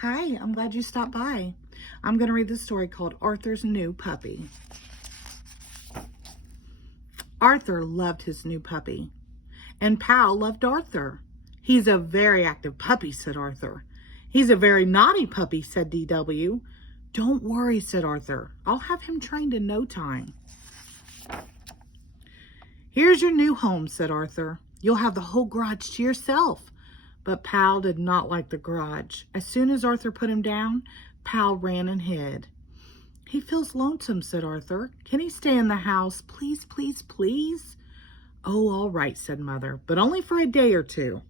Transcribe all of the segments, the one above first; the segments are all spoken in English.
Hi, I'm glad you stopped by. I'm going to read this story called Arthur's New Puppy. Arthur loved his new puppy, and Pal loved Arthur. He's a very active puppy, said Arthur. He's a very naughty puppy, said DW. Don't worry, said Arthur. I'll have him trained in no time. Here's your new home, said Arthur. You'll have the whole garage to yourself. But Pal did not like the garage. As soon as Arthur put him down, Pal ran and hid. He feels lonesome, said Arthur. Can he stay in the house? Please, please, please? Oh, all right, said Mother, but only for a day or two.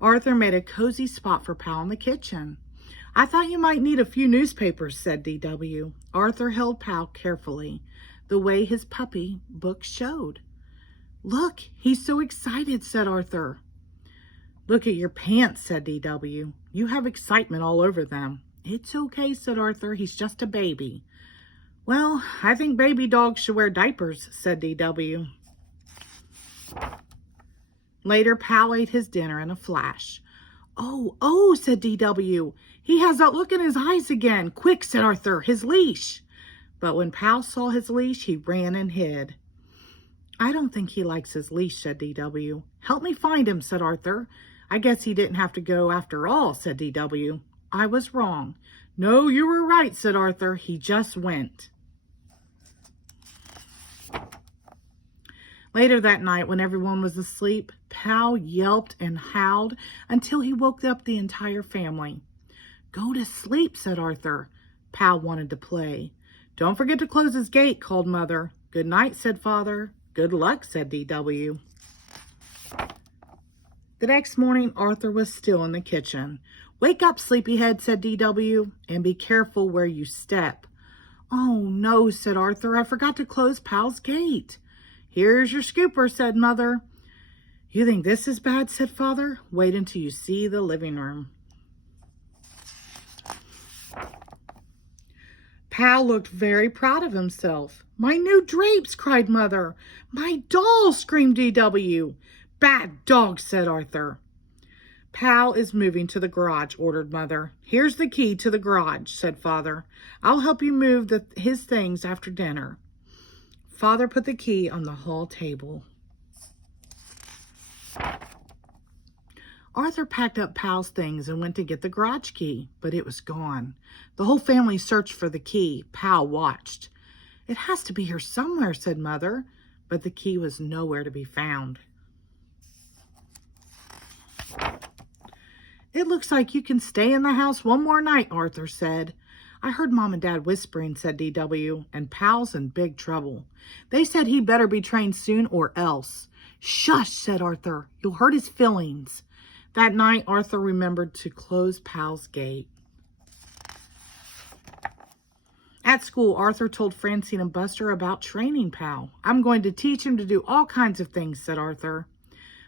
Arthur made a cozy spot for Pal in the kitchen. I thought you might need a few newspapers, said DW. Arthur held Pal carefully, the way his puppy book showed. Look, he's so excited, said Arthur. Look at your pants, said DW. You have excitement all over them. It's okay, said Arthur. He's just a baby. Well, I think baby dogs should wear diapers, said DW. Later, Pal ate his dinner in a flash. Oh, said DW. He has that look in his eyes again. Quick, said Arthur, his leash. But when Pal saw his leash, he ran and hid. I don't think he likes his leash, said DW. Help me find him, said Arthur. I guess he didn't have to go after all, said DW. I was wrong. No, you were right, said Arthur. He just went. Later that night, when everyone was asleep, Pal yelped and howled until he woke up the entire family. Go to sleep, said Arthur. Pal wanted to play. Don't forget to close his gate, called Mother. Good night, said Father. Good luck, said DW. The next morning, Arthur was still in the kitchen. Wake up, sleepyhead, said DW, and be careful where you step. Oh, no, said Arthur. I forgot to close Pal's gate. Here's your scooper, said Mother. You think this is bad, said Father. Wait until you see the living room. Pal looked very proud of himself. My new drapes, cried Mother. My doll, screamed DW. Bad dog, said Arthur. Pal is moving to the garage, ordered Mother. Here's the key to the garage, said Father. I'll help you move his things after dinner. Father put the key on the hall table. Arthur packed up Pal's things and went to get the garage key, but it was gone. The whole family searched for the key. Pal watched. It has to be here somewhere, said Mother, but the key was nowhere to be found. It looks like you can stay in the house one more night, Arthur said. I heard Mom and Dad whispering, said DW, and Pal's in big trouble. They said he better be trained soon or else. Shush, said Arthur. You'll hurt his feelings. That night, Arthur remembered to close Pal's gate. At school, Arthur told Francine and Buster about training Pal. I'm going to teach him to do all kinds of things, said Arthur.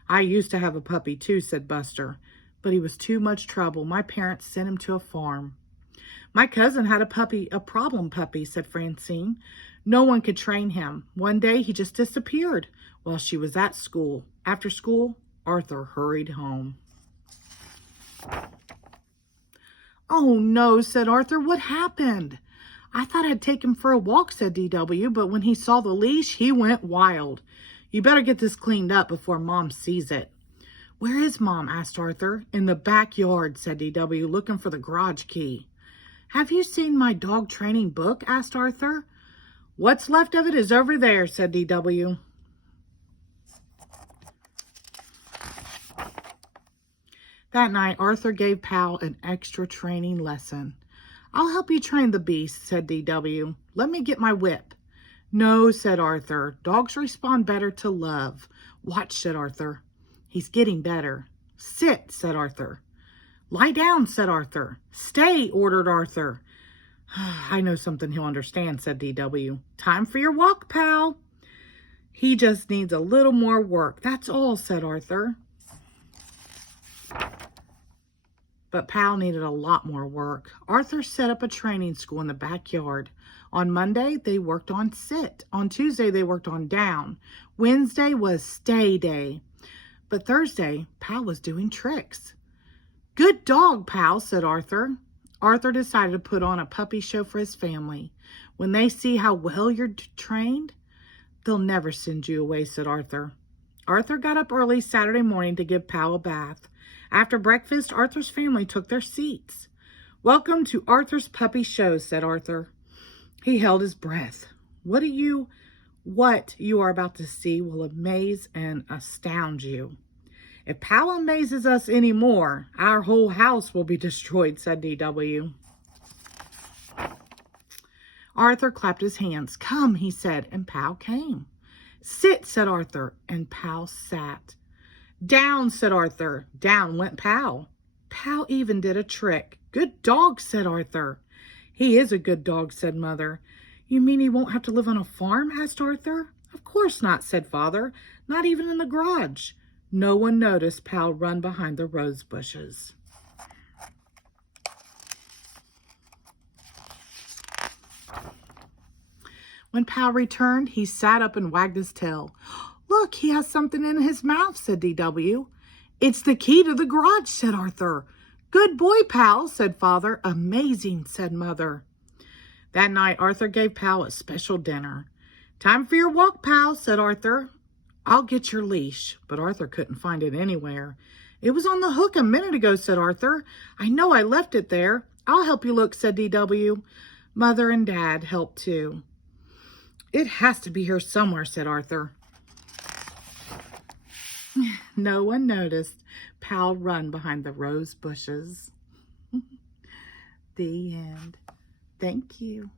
I used to have a puppy too, said Buster, but he was too much trouble. My parents sent him to a farm. My cousin had a problem puppy, said Francine. No one could train him. One day he just disappeared while she was at school. After school, Arthur hurried home. Oh no, said Arthur. What happened? I thought I'd take him for a walk, said DW, but when he saw the leash, he went wild. You better get this cleaned up before Mom sees it. Where is Mom? Asked Arthur. In the backyard, said DW, looking for the garage key. Have you seen my dog training book? Asked Arthur. What's left of it is over there, said DW. That night, Arthur gave Pal an extra training lesson. I'll help you train the beast, said DW. Let me get my whip. No, said Arthur. Dogs respond better to love. Watch, said Arthur. He's getting better. Sit, said Arthur. Lie down, said Arthur. Stay, ordered Arthur. I know something he'll understand, said DW. Time for your walk, Pal. He just needs a little more work. That's all, said Arthur. But Pal needed a lot more work. Arthur set up a training school in the backyard. On Monday, they worked on sit. On Tuesday, they worked on down. Wednesday was stay day. But Thursday, Pal was doing tricks. Good dog, Pal, said Arthur. Arthur decided to put on a puppy show for his family. When they see how well you're trained, they'll never send you away, said Arthur. Arthur got up early Saturday morning to give Pal a bath. After breakfast, Arthur's family took their seats. Welcome to Arthur's puppy show, said Arthur. He held his breath. What you are about to see will amaze and astound you. If Pal amazes us anymore, our whole house will be destroyed, said D.W. Arthur clapped his hands. Come, he said, and Pal came. Sit, said Arthur, and Pal sat. Down, said Arthur. Down went Pal. Pal even did a trick. Good dog, said Arthur. He is a good dog, said Mother. You mean he won't have to live on a farm? Asked Arthur. Of course not, said Father. Not even in the garage. No one noticed Pal run behind the rose bushes. When Pal returned, he sat up and wagged his tail. Look, he has something in his mouth, said D.W. It's the key to the garage, said Arthur. Good boy, Pal, said Father. Amazing, said Mother. That night, Arthur gave Pal a special dinner. Time for your walk, Pal, said Arthur. I'll get your leash, but Arthur couldn't find it anywhere. It was on the hook a minute ago, said Arthur. I know I left it there. I'll help you look, said D.W. Mother and Dad helped too. It has to be here somewhere, said Arthur. No one noticed Pal run behind the rose bushes. The end. Thank you.